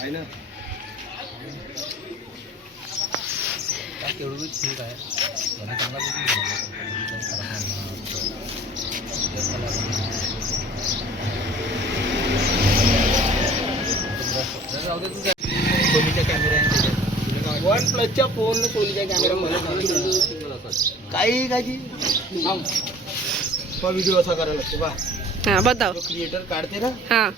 आहे ना तेवढं ठीक आहे. सोनीच्या कॅमेरा OnePlusच्या फोन सोनीच्या कॅमेरा काही काही व्हिडिओ असा करायला लागतो बा. हाँ बताओ. क्रिएटर काढते ना. हाँ.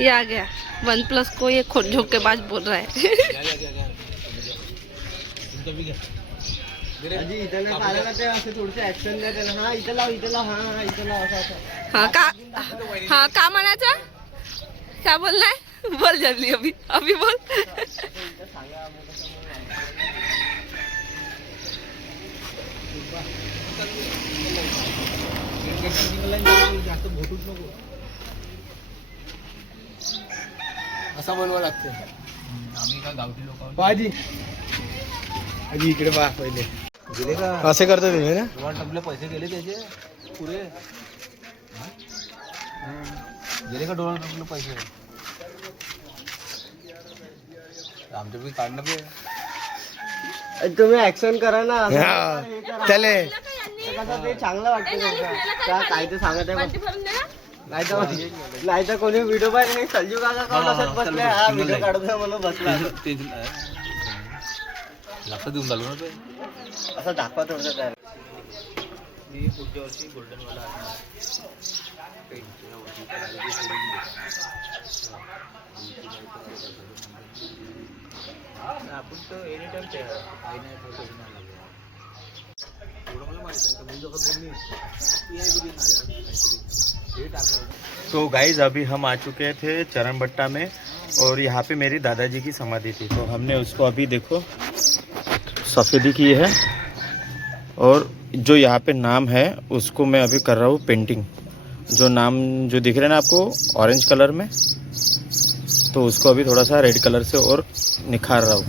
ये आ गया OnePlus को ये झोंकेबाज बोल रहा है. इथं नाही पाहिलं ते असं थोडंसं ऍक्शन द्या त्याला. हा इथं लाव इथं लाव. हा इथं लाव असं असं. हाँ का. हाँ का म्हणायचा. क्या बोलना है बोल जल्दी अभी अभी बोल. जास्त भोटूच नको असा बनवा लागते. आम्ही का गावठी लोक बाजी आधी इकडे पहा पहिले गेले का असे करतो तुम्ही ना. आपले पैसे गेले त्याचे पुरे गेले का डोळा आपले पैसे आमच्या बी काढणं बी तुम्ही ऍक्शन करा ना. त्याले कसं ते चांगलं वाटतं. काय ते सांगत आहे नाही तर कोणी व्हिडिओ पाहिजे नाही. संजू काका काढून असत बसले. हा व्हिडिओ काढतोय म्हणून बसला. लक्ष देऊन झालो ना ते असं दाखवा थोडं तयार. मी पुढच्या वर्षी गोल्डनवाला आपण तर एनी टाइम काही नाही एवढं मला माहिती आहे. तो गाइज अभी हम आ चुके थे चरणबट्टा में और यहाँ पे मेरी दादाजी की समाधि थी, तो हमने उसको अभी देखो सफ़ेदी की है और जो यहाँ पे नाम है उसको मैं अभी कर रहा हूँ पेंटिंग. जो नाम जो दिख रहे हैं ना आपको ऑरेंज कलर में, तो उसको अभी थोड़ा सा रेड कलर से और निखार रहा हूँ.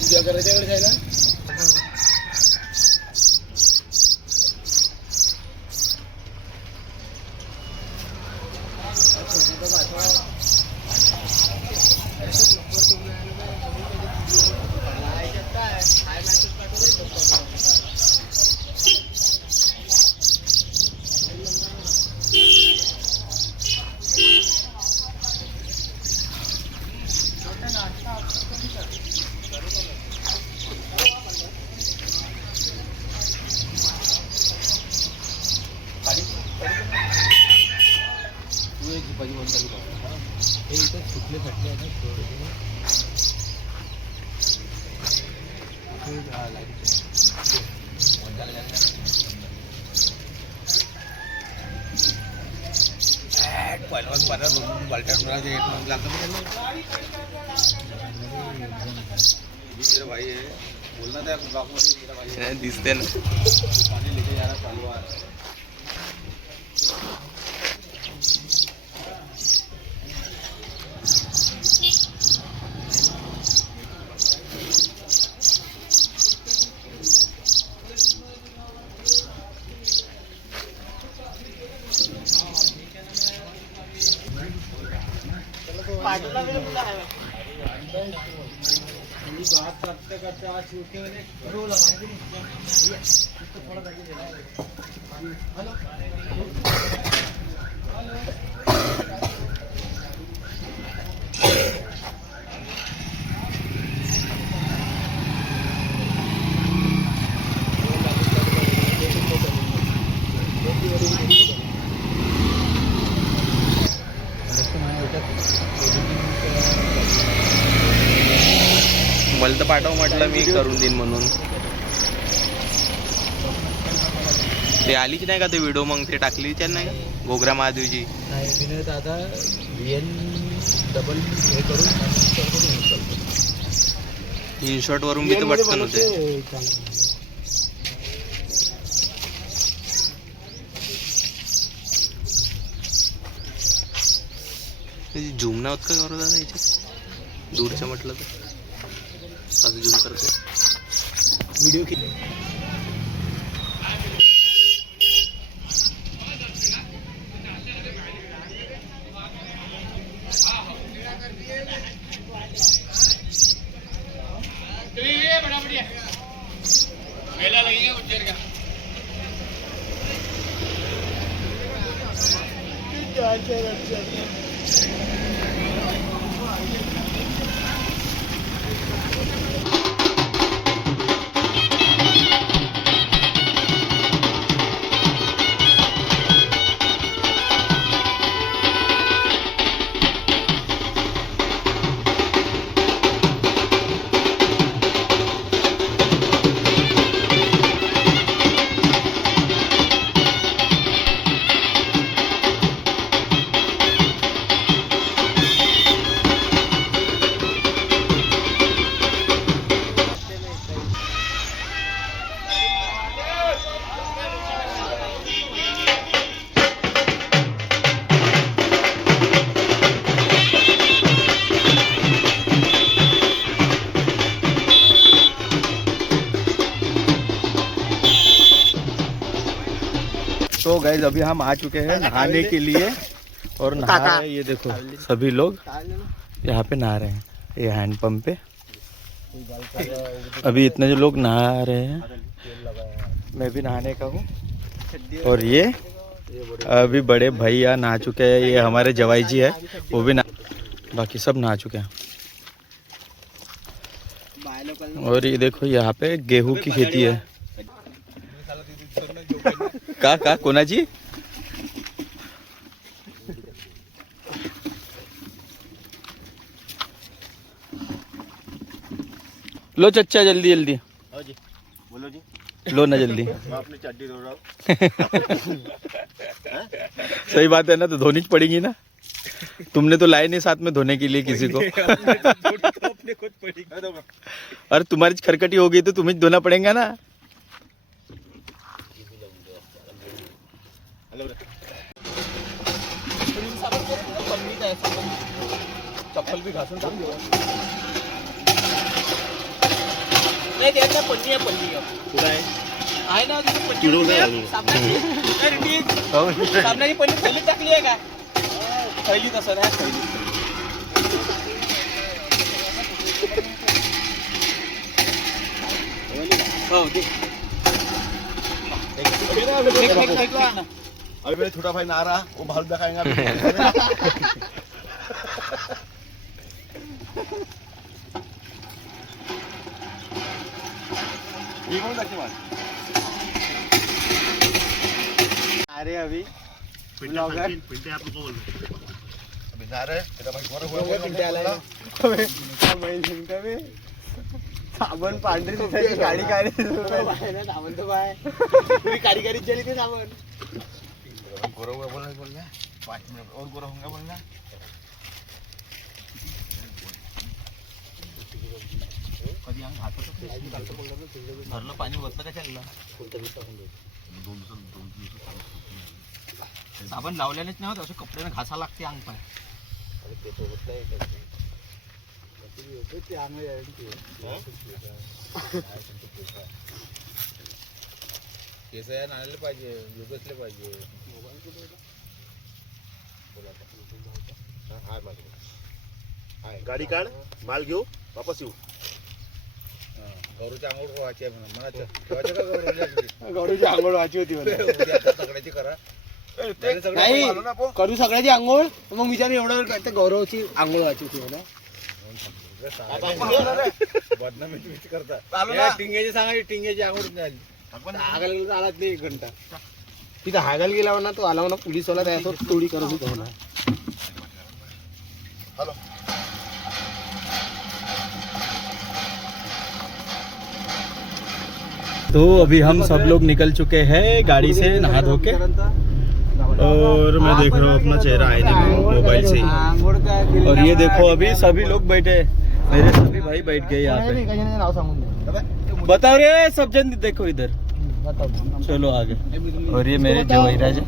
पूजा करायच्या वेळेस आहे ना. हे इथं सुटले फटले आहे भाई है बोलना था ब्लॉक मध्ये दिसते ना पाणी लेके जाना चालू आहे. पाठवला गेलं कुठं आहे बात करते करते आज छूटके वाले रोला मला तर पाठव म्हटलं मी करून देईन म्हणून. ते आलीच नाही का ते व्हिडिओ, मग ते टाकली नाही का गोगरा महादेवची? नाही विनय दादा VN डबल हे करून इनशॉट वरून बी तर पटकन होते. झूम नाही होत का गौरव दादा याच्यात? दूरचं म्हटलं तर असं झूम करते. व्हिडिओ तो गाइस अभी हम आ चुके हैं नहाने के लिए और नहा रहे हैं। ये देखो सभी लोग यहाँ पे नहा रहे हैं, ये हैंड पंप पे अभी इतने जो लोग नहा रहे हैं, मैं भी नहाने का हूँ। और ये अभी बड़े भैया नहा चुके हैं, ये हमारे जवाई जी है वो भी नहा, बाकी सब नहा चुके हैं। और ये देखो यहाँ पे गेहूं की खेती है। का कोणाची? लो चच्चा जल्दी जल्दी बोलो जी। लो ना जल्दी। मैं अपनी चड्डी धो रहा हूँ। सही बात है ना, तो धोनी पड़ेगी ना। तुमने तो लाए नहीं साथ में धोने के लिए किसी को। अरे तुम्हारी खरकटी हो गई तो तुम्हें धोना पड़ेगा ना। चप्पल भी घासून टाक. नाही त्यात पन्नी आहे, पन्नी आहे ना पन्नी साबणाची पन्नी थैलीत टाकली आहे का? थैलीत असं नाही, थैलीत. हो दे. अभी मेरे छोटा भाई नहा रहा, वो भालू दिखाएगा। अरे अभी ब्लॉगर पिंटे आप लोग को बोल रहे अभी नहा रहे, छोटा भाई गोरा हुआ पिंटे आला है। साबण पांढरी दिसायची, गाडी गाडी साबण तो बाय पूरी गाडी गाडी चली थी साबण. गोरा हुआ बोलना 5 मिनट और गोरा होऊंगा बोलना. कधी अंग घातच भरलं पाणी वरतं का चाललं. साबण लावल्यानेच नाही होत, असे कपड्याने घासा लागते अंग पाय. केस नाले पाहिजे, युगसले पाहिजे. गाडी काढ, माल घेऊ, वापस येऊ. गौरूची आंघोळ व्हायची आहे म्हणून मला गौरीची आंघोळ व्हायची होती सगळ्याची करा. नाही करू सगळ्याची आंघोळ, मग विचार एवढं गौरवची आंघोळ व्हायची होती म्हणा. बदनामी करता टिंग्याची सांगायची, टिंग्याची आंघोळ झाली. आपण हागायला गेलो तर आलाच नाही 1 घंटा. तिथं हागायला गेला ना, तो आला म्हणा पोलीसवाला, त्यासोबत तोडी करत होता म्हणा. हॅलो तो अभी हम सब लोग निकल चुके हैं गाड़ी से नहा धो के, और मैं देख रहा हूँ अपना चेहरा आईने में मोबाइल से ही। और ये देखो अभी सभी लोग बैठे, मेरे सभी भाई बैठ गए यहाँ पे। बताओ रे सब जन, देखो इधर, चलो आगे। और ये मेरे जवाईराज है।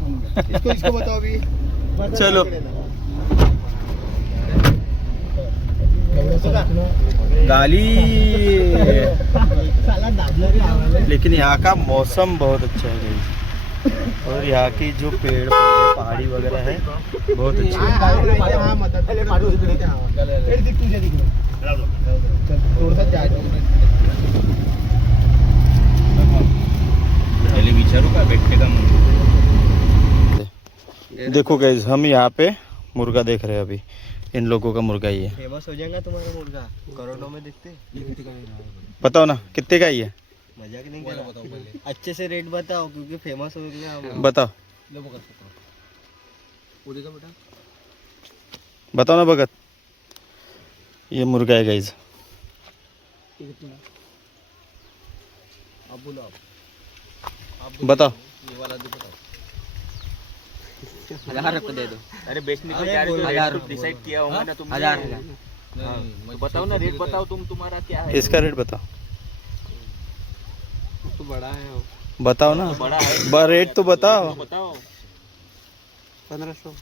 इसको बताओ अभी। चलो गाली। लेकिन यहाँ का मौसम बहुत अच्छा है guys। और यहाँ की जो पेड़ पौधे पहाड़ी वगैरह है बहुत अच्छी है। देखो गाइस हम यहाँ पे मुर्गा देख रहे हैं, अभी इन लोगों का मुर्गा ही है। फेमस हो जाएगा तुम्हारा मुर्गा, करोड़ों में दिखते। बताओ ना कितने का ही है, मजाक नहीं कर रहा, अच्छे से रेट बताओ क्योंकि फेमस हो गया हम। बताओ बताओ ना भगत। ये मुर्गा है गाइस। बताओ। 1000 रुपये दे दो। अरे बेचने को डिसाइड किया होगा ना तुमने। 1000 तो बताओ ना रेट बताओ, तुम्हारा क्या है? इसका रेट बताओ। तो बड़ा है वो। बताओ ना, बड़ा है, रेट तो बताओ। बताओ 1500।